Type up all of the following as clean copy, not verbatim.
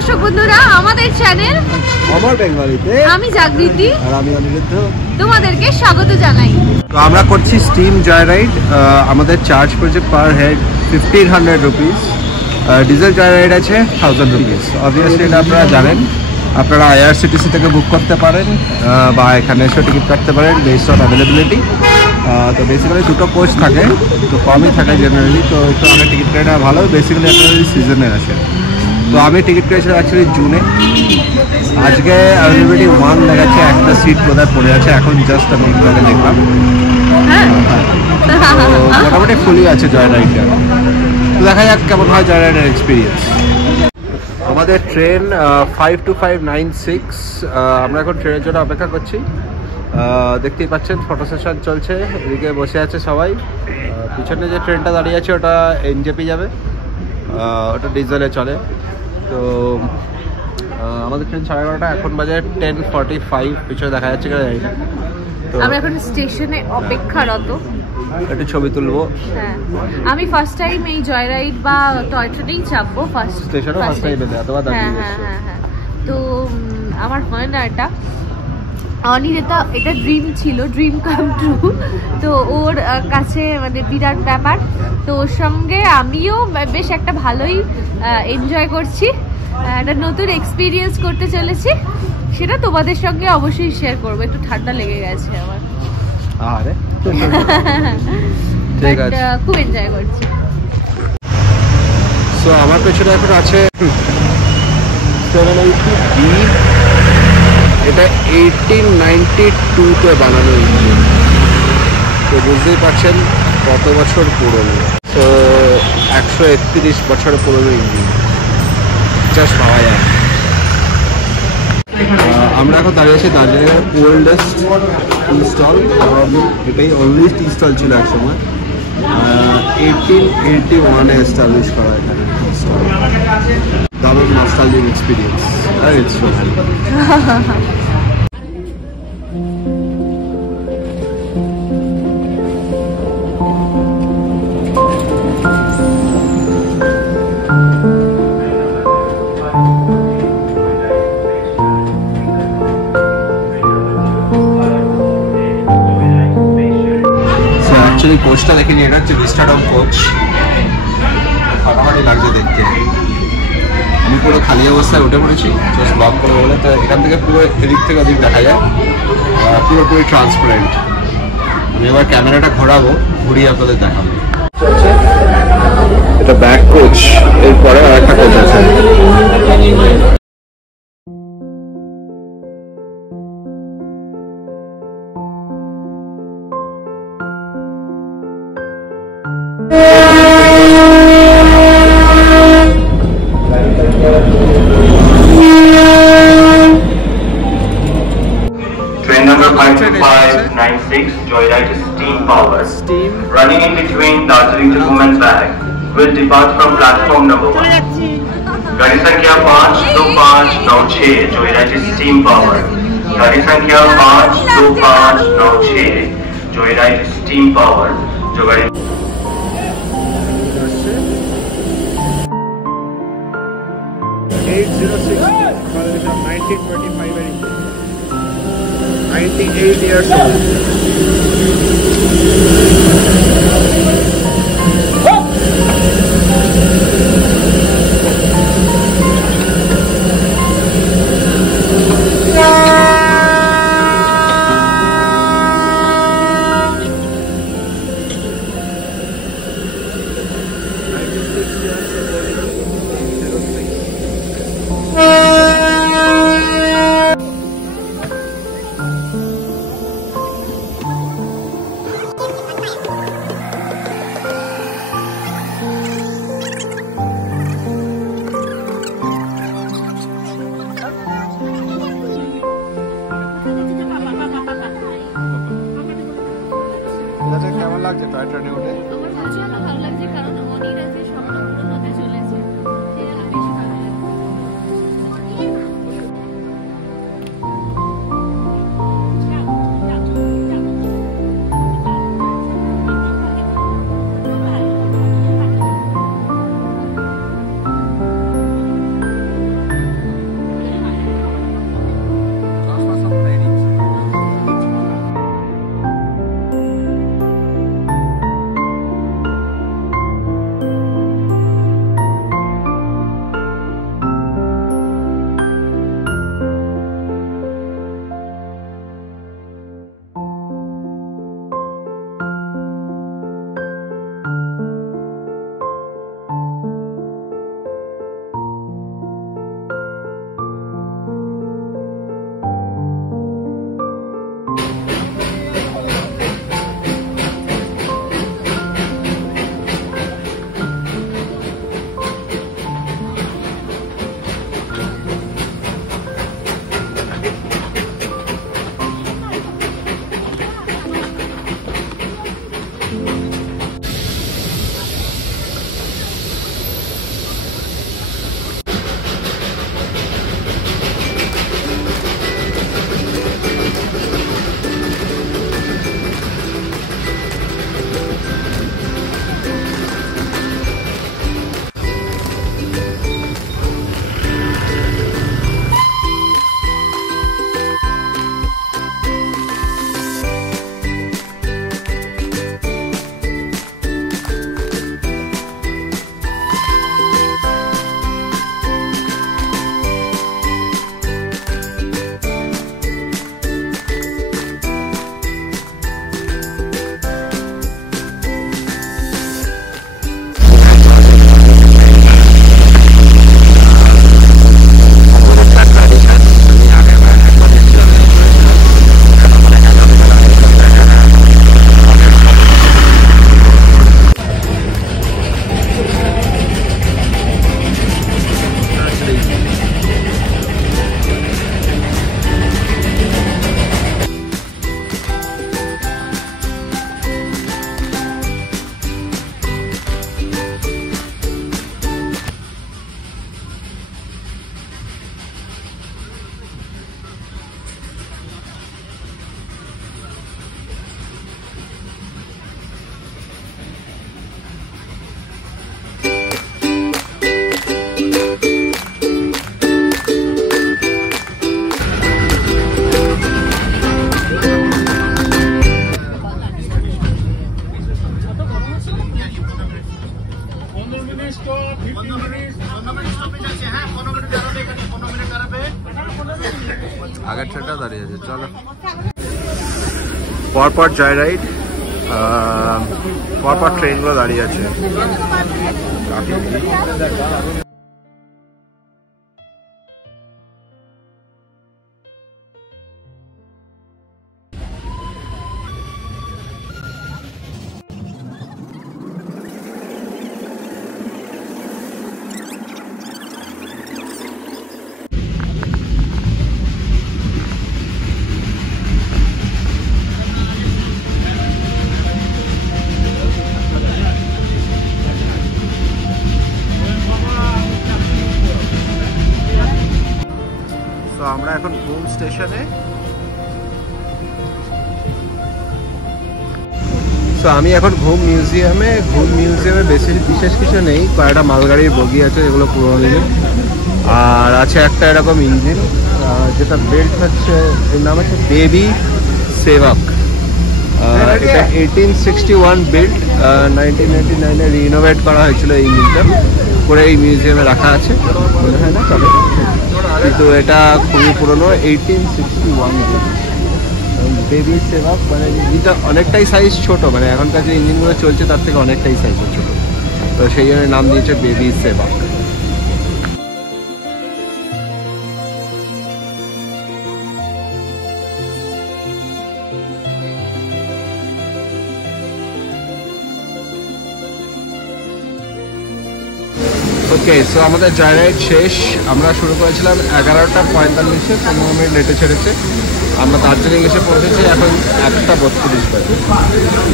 দর্শক বন্ধুরা, আমাদের চ্যানেল আমার বেঙ্গলিতে আমি জাগৃতি আর আমি অনিরুদ্ধ তোমাদেরকে স্বাগত জানাই। তো আমরা করছি স্টিম জয় রাইড। আমাদের চার্জ পড়ছে per head 1500 rupees. Diesel joy ride আছে 1000 রুপিস। অবভিয়াসলি এটা আপনারা জানেন। আপনারা IRCTC থেকে বুক করতে পারেন বা এখানে এসে টিকিট কাটতে পারেন বেসড অন অ্যাভেলেবিলিটি। তো বেসিক্যালি দুটো কোচ থাকে, তো কমই থাকে জেনারেলি, তো একটু আগে টিকিট কেনা ভালো। বেসিক্যালি আপনারা সিজনে আসে। তো আমি টিকিট কেটেছিলাম অ্যাকচুয়ালি জুনে। আজকে অ্যাভেলেবিলিটি 1 দেখাচ্ছে, একটা সিট বোধহয় পড়ে আছে। এখন জাস্ট আমি একটু আগে দেখলাম, মোটামুটি ফুলই আছে জয় রাইডটা। তো দেখা যাক কেমন হয় জয় রাইডের এক্সপিরিয়েন্স। আমাদের ট্রেন 52596। আমরা এখন ট্রেনের জন্য অপেক্ষা করছি। দেখতেই পাচ্ছেন ফটো সেশন চলছে, এদিকে বসে আছে সবাই। পিছনে যে ট্রেনটা দাঁড়িয়ে আছে ওটা NJP যাবে, ওটা ডিজেলে চলে। তো আমাদের ট্রেন 11:30, এখন বাজে 10:45। পিছনে দেখা যাচ্ছে কিনা জানি না। তো আমরা এখন স্টেশনে অপেক্ষারত, একটু ছবি তুলবো। হ্যাঁ, আমি ফার্স্ট টাইম এই জয় রাইড বা টয় ট্রেনেই চাপবো। ফার্স্ট স্টেশনে ফার্স্ট টাইম এলে অথবা দাঁড়িয়ে গেছে। হ্যাঁ। তো আমার হয় না এটা অনির, এটা ড্রিম ছিল, ড্রিম কাম ট্রু। তো ওর কাছে মানে বিরাট ব্যাপার। তো ওর সঙ্গে আমিও বেশ একটা ভালোই এনজয় করছি, একটা নতুন এক্সপিরিয়েন্স করতে চলেছি। সেটা তোমাদের সঙ্গে অবশ্যই শেয়ার করবো। একটু ঠান্ডা লেগে গেছে আমার, আরে ঠিক আছে, খুব এনজয় করছি। সো আমার পেছনে এখন আছে 780D। এটা 1892-তে বানানো ইঞ্জিন। তো বুঝতেই পারছেন কত বছর পুরনো। তো 131 বছর পুরনো ইঞ্জিন, জাস্ট পাওয়া যায়। আমরা এখন দাঁড়িয়ে আছি দার্জিলিংয়ের ওল্ডেস্ট ইনস্টল। এটাই ওল্ডেস্ট ইনস্টল ছিল এক সময়। 1881-এ এস্টাবলিশ করা এখানে ইনস্টল। দারুণ নস্টালজিক এক্সপিরিয়েন্স। কোচটা দেখে নিয়ে, এটা হচ্ছে ভিস্টাডম কোচ। ফাটাফাটি লাগছে দেখতে। আমি পুরো খালি অবস্থায় উঠে পড়েছি জাস্ট ব্লক করবো বলে। তো এখান থেকে পুরো এদিক থেকে ওদিক দেখা যায়, পুরোপুরি ট্রান্সপারেন্ট। আমি এবার ক্যামেরাটা ঘোরাবো, ঘুরিয়ে আপনাদের দেখাবো। এটা ব্যাক কোচ, এরপরে আর একটা কোচ আছে। Train number 5596 Joyride Steam Power, running in between Darjeeling to Mumbai, will depart from platform number 1. गाड़ी संख्या 52596 Joyride Steam Power, गाड़ी संख्या 52596 Joyride Steam Power, जो गाड़ी 98 years old. কেমন লাগছে টয় ট্রেনে উঠে? আমার ভালো লাগছে, কারণ অনির আছে সবটা পুরো হতে চলেছে। আগের ট্রেনটা দাঁড়িয়ে আছে, চলো। পরপর জয় রাইড, পরপর ট্রেনগুলো দাঁড়িয়ে আছে। তো আমরা এখন ঘুম স্টেশনে। তো আমি এখন ঘুম মিউজিয়ামে। ঘুম মিউজিয়ামে বিশেষ কিছু নেই, কয়েকটা মালগাড়ির বগি আছে যেগুলো পুরোনো দিনের, আর আছে একটা এরকম ইঞ্জিন যেটা বেল্ট হচ্ছে, এর নাম হচ্ছে বেবি সেভাক। এটা 1861 বিল্ড, 1999-এ রিনোভেট করা হয়েছিল এই ইঞ্জিনটা, করে এই মিউজিয়ামে রাখা আছে মনে হয় না, তবে কিন্তু এটা খুবই পুরনো, 1861 বেবি সেভাক। মানে ইঞ্জিনটা অনেকটাই সাইজ ছোট, মানে এখনকার যে ইঞ্জিনগুলো চলছে তার থেকে অনেকটাই সাইজ ছোট, তো সেই জন্য নাম দিয়েছে বেবি সেভাক। ওকে, সো আমাদের জয় রাইড শেষ। আমরা শুরু করেছিলাম 11টা 45-এ, 15 মিনিট লেটে ছেড়েছে। আমরা দার্জিলিং এসে পৌঁছেছি এখন 1টা 32 বাজে।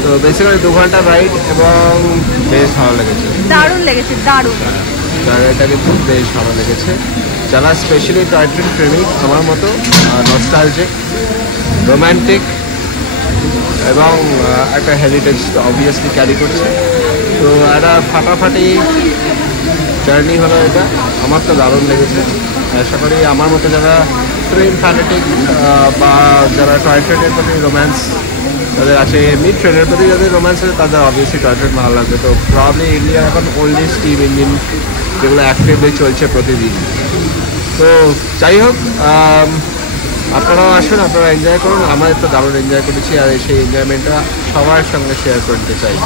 তো বেসিক্যালি 2 ঘন্টার রাইড এবং বেশ ভালো লেগেছে, দারুণ লেগেছে, দারুণ। জয় রাইডটা কিন্তু বেশ ভালো লেগেছে। যারা স্পেশালি টয় ট্রেন প্রেমিক আমার মতো, নস্টালজিক, রোম্যান্টিক এবং একটা হেরিটেজ অবভিয়াসলি ক্যারি করছে, তো একটা ফাটাফাটি জার্নি হলো এটা। আমার তো দারুণ লেগেছে। আশা করি আমার মতো যারা ট্রেন ফ্যানেটিক বা যারা টয় ট্রেনের প্রতি রোম্যান্স তাদের আছে, এমনি ট্রেনের প্রতি যাদের রোম্যান্স আছে তাদের অবভিয়াসলি টয় ট্রেন ভালো লাগবে। তো প্রবলি ইন্ডিয়ার এখন ওল্ডেস্ট স্টিম ইঞ্জিন যেগুলো অ্যাক্টিভলি চলছে প্রতিদিন। তো যাই হোক, আপনারাও আসুন, আপনারা এনজয় করুন। আমরা তো দারুণ এনজয় করেছি, আর সেই এনজয়মেন্টটা সবার সঙ্গে শেয়ার করতে চাই।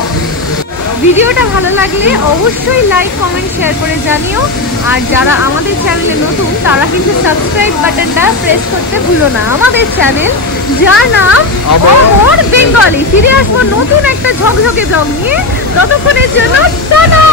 ভিডিওটা ভালো লাগলে অবশ্যই লাইক, কমেন্ট, শেয়ার করে জানিও। আর যারা আমাদের চ্যানেলে নতুন তারা কিন্তু সাবস্ক্রাইব বাটনটা প্রেস করতে ভুলো না। আমাদের চ্যানেল, যার নাম অমর বেঙ্গলি। ফিরে আসবো নতুন একটা ঝকঝকে ব্লগ নিয়ে। ততক্ষণের জন্য টাটা।